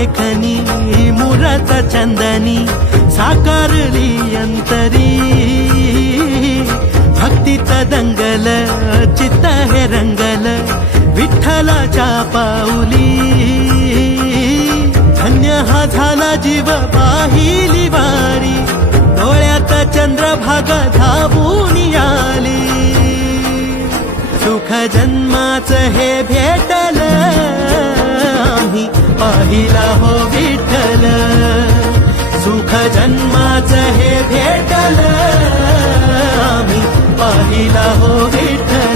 लेखनी मुराचा चंदनी साकारली अंतरी भक्तीत दंगल चित्त हे रंगल विठ्ठलाच्या पाऊली धन्य हा झाला जीव पाहिली वारी डोळ्यात चंद्रभागा धावून आली सुख जन्माचं हे भेटल आम्ही पाहिला हो विठ्ठल सुख जन्माचं हे भेटल आम्ही पाहिला हो विठ्ठल